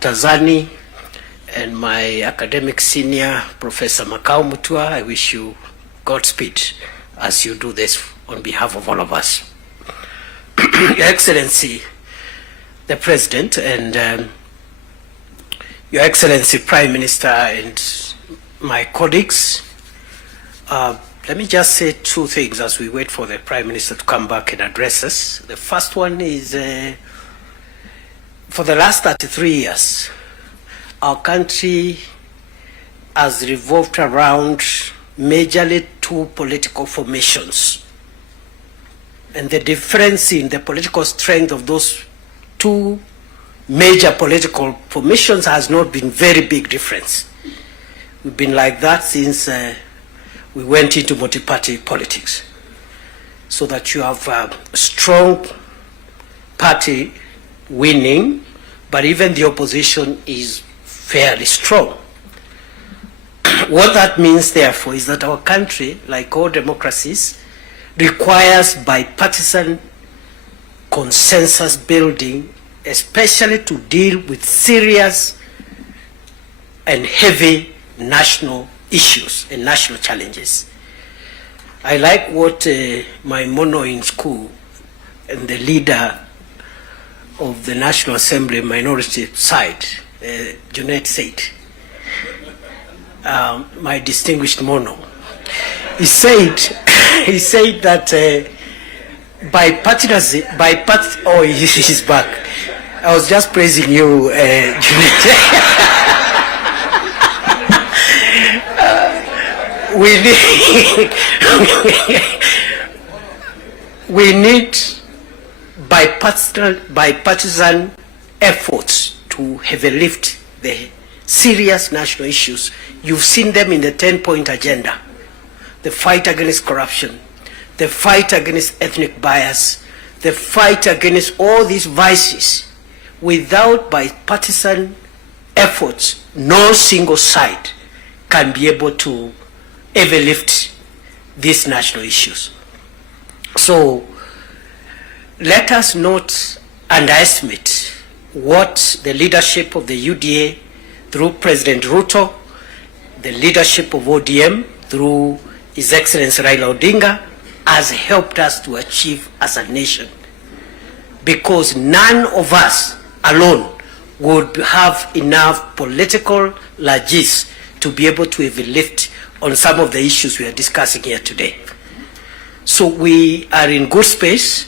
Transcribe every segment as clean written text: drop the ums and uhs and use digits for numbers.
Dr. Zani, and my academic senior, Professor Makau Mutua, I wish you Godspeed as you do this on behalf of all of us. Your Excellency, the President, and Your Excellency, Prime Minister, and my colleagues, let me just say two things as we wait for the Prime Minister to come back and address us. The first one is, for the last 33 years, our country has revolved around majorly two political formations. And the difference in the political strength of those two major political formations has not been very big difference. We've been like that since we went into multi-party politics. So that you have a strong party winning, but even the opposition is fairly strong. What that means, therefore, is that our country, like all democracies, requires bipartisan consensus building, especially to deal with serious and heavy national issues and national challenges. I like what my mono in school and the leader of the National Assembly minority side, Junaid said, my distinguished mono. He said that bipartisan, oh, he's back. I was just praising you, Junaid. We need bipartisan efforts to heavily lift the serious national issues. You've seen them in the 10-point agenda. The fight against corruption, the fight against ethnic bias, the fight against all these vices. Without bipartisan efforts, no single side can be able to ever lift these national issues. So let us not underestimate what the leadership of the UDA through President Ruto, the leadership of ODM through His Excellency Raila Odinga has helped us to achieve as a nation. Because none of us alone would have enough political largesse to be able to even lift on some of the issues we are discussing here today. So we are in good space,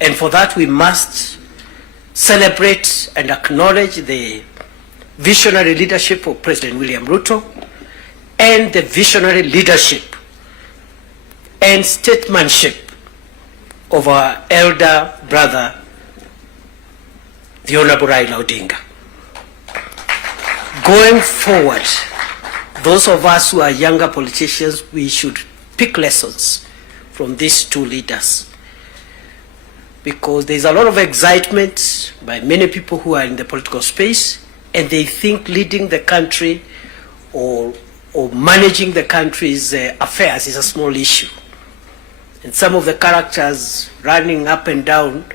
and for that we must celebrate and acknowledge the visionary leadership of President William Ruto and the visionary leadership and statesmanship of our elder brother, the Honorable Raila Odinga. Going forward, those of us who are younger politicians, we should pick lessons from these two leaders, because there's a lot of excitement by many people who are in the political space, and they think leading the country or managing the country's affairs is a small issue. And some of the characters running up and down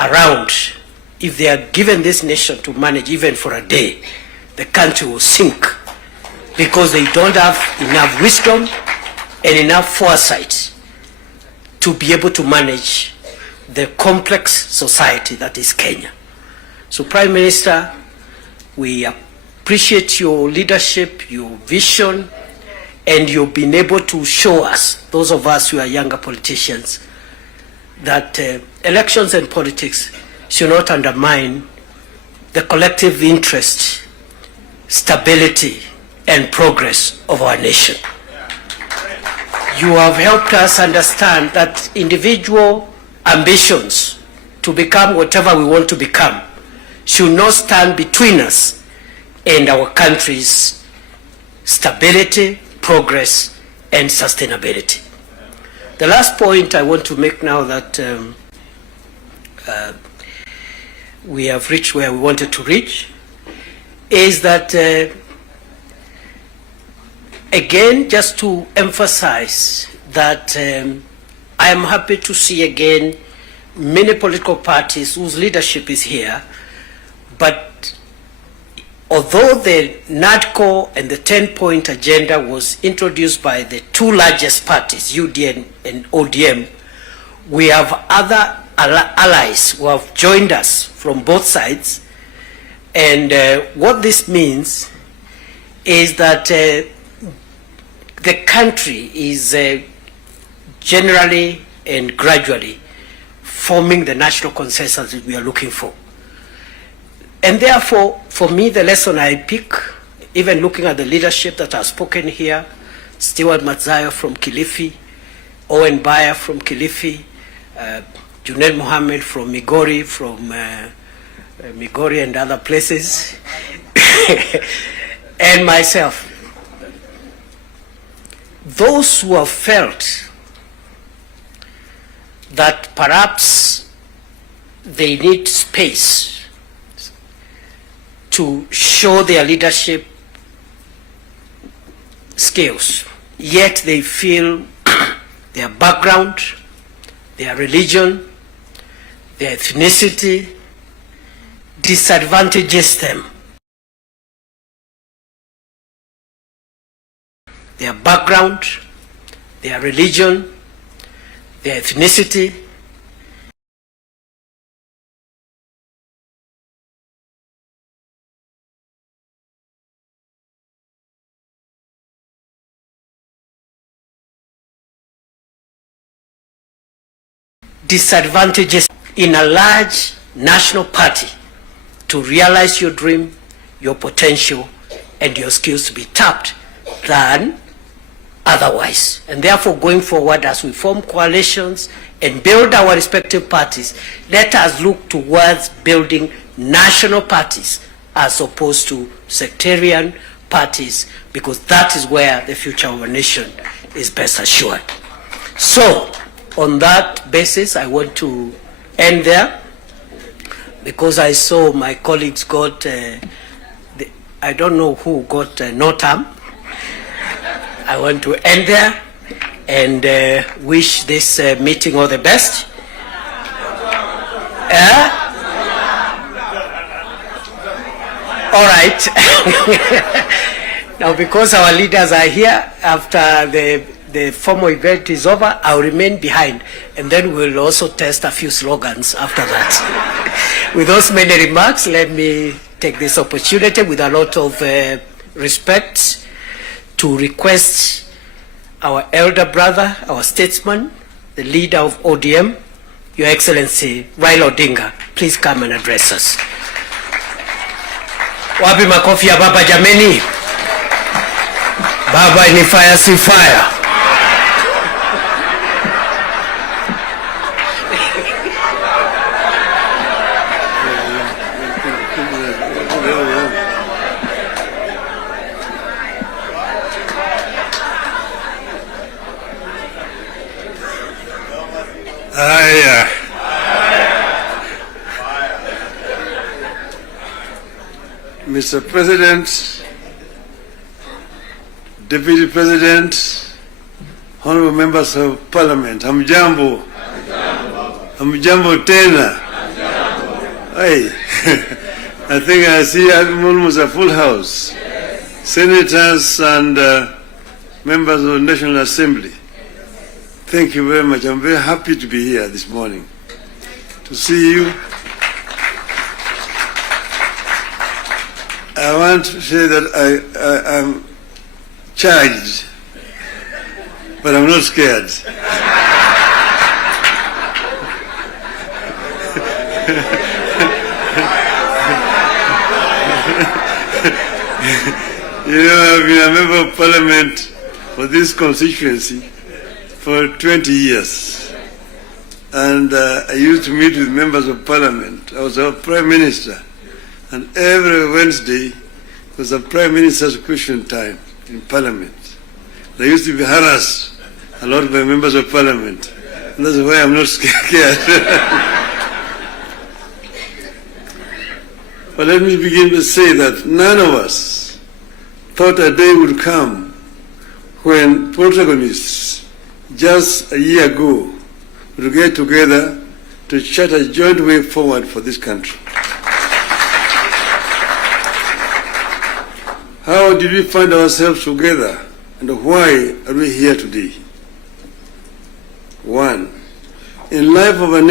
around, if they are given this nation to manage even for a day, the country will sink, because they don't have enough wisdom and enough foresight to be able to manage the complex society that is Kenya. So, Prime Minister, we appreciate your leadership, your vision, and you've been able to show us, those of us who are younger politicians, that elections and politics should not undermine the collective interest, stability, and progress of our nation. You have helped us understand that individual ambitions to become whatever we want to become should not stand between us and our country's stability, progress, and sustainability. The last point I want to make now that we have reached where we wanted to reach is that again, just to emphasize that I am happy to see again many political parties whose leadership is here, but although the NADCO and the 10-point agenda was introduced by the two largest parties, UDN and ODM, we have other allies who have joined us from both sides. And what this means is that the country is generally and gradually forming the national consensus that we are looking for. And therefore, for me, the lesson I pick, even looking at the leadership that has spoken here, Stewart Matzayo from Kilifi, Owen Baya from Kilifi, Junaid Mohammed from Migori, Migori and other places, and myself. Those who have felt that perhaps they need space to show their leadership skills, yet they feel their background, their religion, their ethnicity disadvantages them. Their background, their religion, their ethnicity disadvantages in a large national party to realize your dream, your potential, and your skills to be tapped than otherwise. And therefore, going forward, as we form coalitions and build our respective parties, let us look towards building national parties as opposed to sectarian parties, because that is where the future of a nation is best assured. So, on that basis, I want to end there, because I saw my colleagues got, I don't know who got no term. I want to end there and wish this meeting all the best. All right. Now, because our leaders are here, after the formal event is over, I'll remain behind, and then we'll also test a few slogans after that. With those many remarks, let me take this opportunity with a lot of respect to request our elder brother, our statesman, the leader of ODM, Your Excellency Raila Odinga, please come and address us. Wapi makofi ya baba jameni? Baba ni fire si fire. Mr. President, Deputy President, honorable members of Parliament, hamjambo. Hamjambo tena. Hey, I think I see almost a full house. Yes. Senators and members of the National Assembly. Thank you very much. I'm very happy to be here this morning to see you. I want to say that I am charged, but I'm not scared. You know, I've been a member of Parliament for this constituency for 20 years. And I used to meet with members of Parliament. I was a Prime Minister. And every Wednesday was a Prime Minister's question time in Parliament. I used to be harassed a lot by members of Parliament. And that's why I'm not scared. But let me begin to say that none of us thought a day would come when protagonists just a year ago would get together to chart a joint way forward for this country. How did we find ourselves together, and why are we here today? One, in life of a